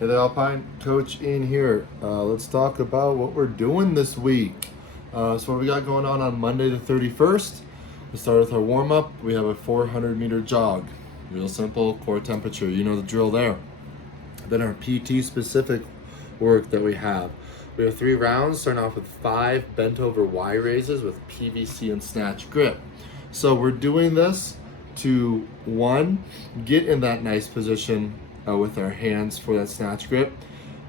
Hey there, Alpine. Coach Ian here. Let's talk about what we're doing this week. So what we got going on Monday the 31st. We start with our warm-up. We have a 400-meter jog. Real simple, core temperature. You know the drill there. Then our PT-specific work that we have. We have 3 rounds, starting off with 5 bent-over Y raises with PVC and snatch grip. So we're doing this to, 1, get in that nice position with our hands for that snatch grip,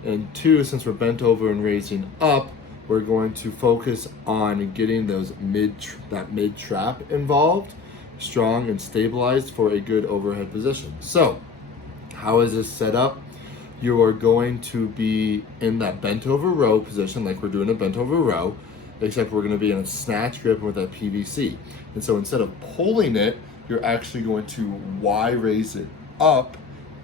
and 2, since we're bent over and raising up, we're going to focus on getting those mid trap involved, strong and stabilized for a good overhead position. So how is this set up? You are going to be in that bent over row position, like we're doing a bent over row, except we're going to be in a snatch grip with that PVC. And so instead of pulling it, you're actually going to Y raise it up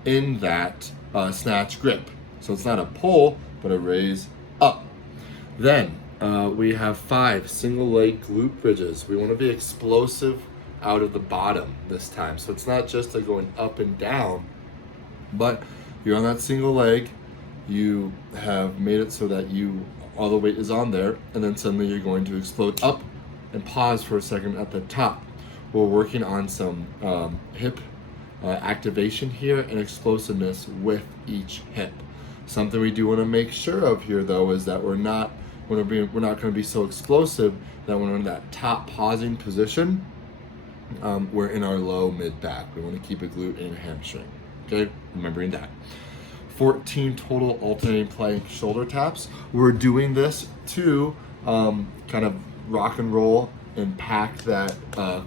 in that snatch grip. So it's not a pull, but a raise up. Then we have 5 single leg glute bridges. We want to be explosive out of the bottom this time. So it's not just like going up and down, but you're on that single leg. You have made it so that all the weight is on there, and then suddenly you're going to explode up and pause for a second at the top. We're working on some hip activation here and explosiveness with each hip. Something we do want to make sure of here, though, is that we're not going to be so explosive that when we're in that top pausing position, we're in our low mid back. We want to keep a glute and a hamstring. Okay, remembering that. 14 total alternating plank shoulder taps. We're doing this to kind of rock and roll and pack that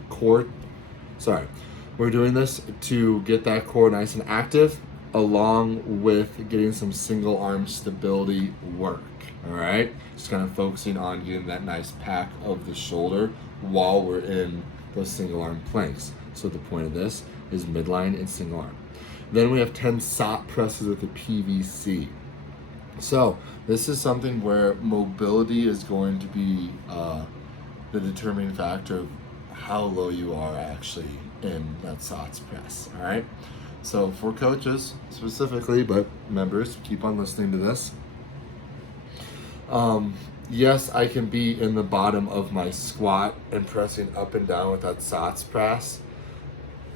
core. We're doing this to get that core nice and active, along with getting some single arm stability work. All right, just kind of focusing on getting that nice pack of the shoulder while we're in those single arm planks. So the point of this is midline and single arm. Then we have 10 SOT presses with the PVC. So this is something where mobility is going to be the determining factor of how low you are actually in that SOTs press. All right. So for coaches specifically, but members, keep on listening to this. Yes, I can be in the bottom of my squat and pressing up and down with that SOTs press.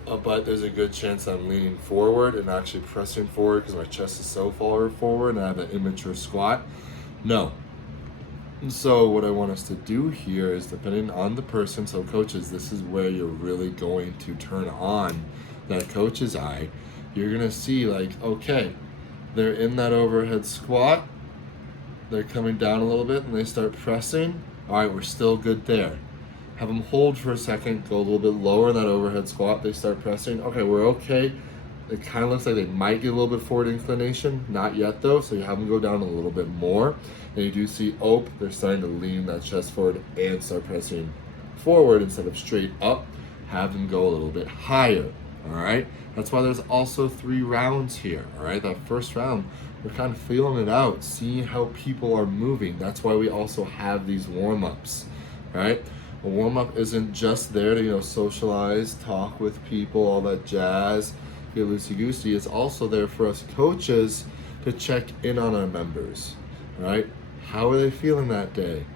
But there's a good chance I'm leaning forward and actually pressing forward because my chest is so far forward and I have an immature squat. No. And so what I want us to do here is, depending on the person, so coaches, this is where you're really going to turn on that coach's eye. You're going to see like, okay, they're in that overhead squat. They're coming down a little bit and they start pressing. All right, we're still good there. Have them hold for a second, go a little bit lower in that overhead squat. They start pressing. Okay, we're okay. It kind of looks like they might get a little bit forward inclination. Not yet though, so you have them go down a little bit more. And you do see, they're starting to lean that chest forward and start pressing forward instead of straight up. Have them go a little bit higher, all right? That's why there's also 3 rounds here, all right? That first round, we're kind of feeling it out, seeing how people are moving. That's why we also have these warm-ups, right? A warm-up isn't just there to, socialize, talk with people, all that jazz, get loosey-goosey. It's also there for us coaches to check in on our members, right? How are they feeling that day?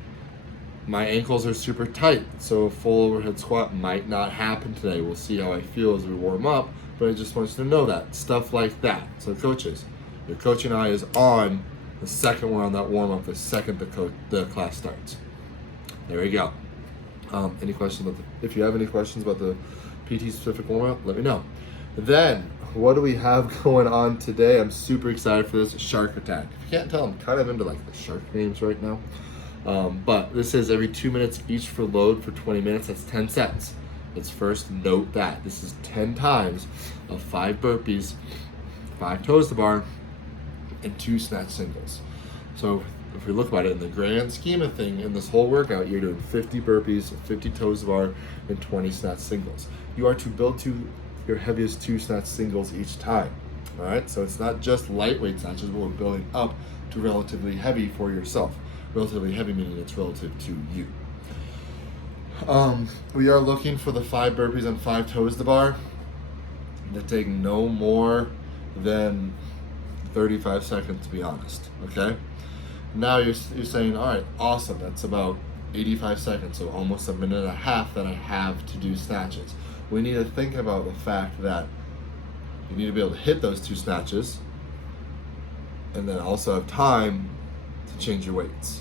My ankles are super tight, so a full overhead squat might not happen today. We'll see how I feel as we warm up, but I just want you to know that. Stuff like that. So coaches, your coaching eye is on the second we're on that warm-up, the second the class starts. There we go. Any questions if you have any questions about the PT specific warm-up, let me know. Then, what do we have going on today? I'm super excited for this. Shark attack. If you can't tell, I'm kind of into like the shark names right now. But this is every 2 minutes each for load for 20 minutes. That's 10 sets. Let's first note that this is 10 times of 5 burpees, 5 toes to bar, and 2 snatch singles. So if we look about it in the grand scheme of thing, in this whole workout, you're doing 50 burpees, 50 toes to bar, and 20 snatch singles. You are to build to your heaviest 2 snatch singles each time. All right, so it's not just lightweight snatches, but we're building up to relatively heavy for yourself. Relatively heavy meaning it's relative to you. We are looking for the 5 burpees and 5 toes to bar. They take no more than 35 seconds to be honest, okay? Now you're saying, all right, awesome, that's about 85 seconds, so almost a minute and a half that I have to do snatches. We need to think about the fact that you need to be able to hit those 2 snatches and then also have time to change your weights.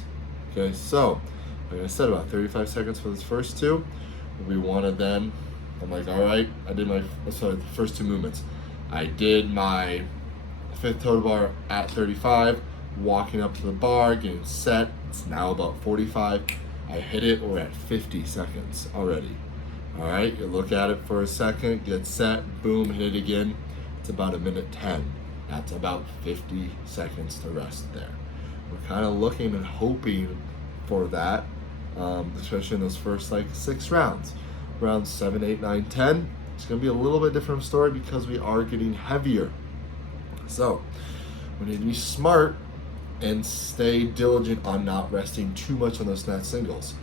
Okay, so like I said, about 35 seconds for this first 2. We want to then, I'm like, all right, I did the first 2 movements. I did my 5th total bar at 35, walking up to the bar, getting set. It's now about 45. I hit it, we're at 50 seconds already. All right, you look at it for a second, get set, boom, hit it again. It's about a minute 10. That's about 50 seconds to rest there. We're kind of looking and hoping for that, especially in those first 6 rounds. Rounds 7, 8, 9, 10, it's gonna be a little bit different story because we are getting heavier. So we need to be smart and stay diligent on not resting too much on those snatch singles.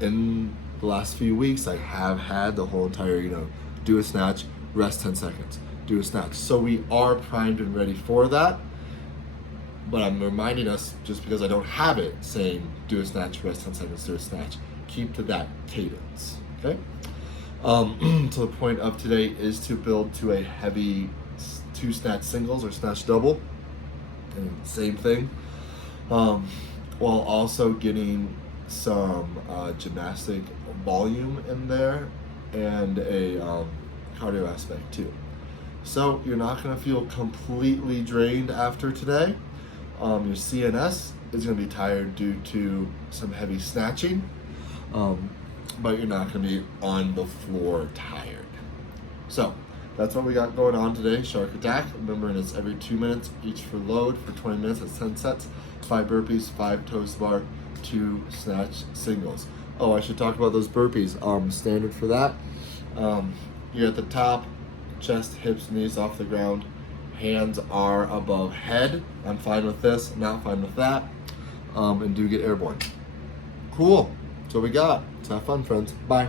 In the last few weeks, I have had the whole entire, do a snatch, rest 10 seconds, do a snatch. So we are primed and ready for that. But I'm reminding us, just because I don't have it, saying do a snatch, rest 10 seconds, do a snatch. Keep to that cadence, okay? So the point of today is to build to a heavy 2 snatch singles or snatch double, and same thing, while also getting some gymnastic volume in there and a cardio aspect too. So you're not gonna feel completely drained after today. Your CNS is gonna be tired due to some heavy snatching, but you're not gonna be on the floor tired. So that's what we got going on today, Shark Attack. Remember, it's every 2 minutes each for load for 20 minutes. That's 10 sets, 5 burpees, 5 toes bar, 2 snatch singles. Oh, I should talk about those burpees. Standard for that. You're at the top, chest, hips, knees off the ground. Hands are above head. I'm fine with this, not fine with that. And do get airborne. Cool. That's what we got. Let's have fun, friends. Bye.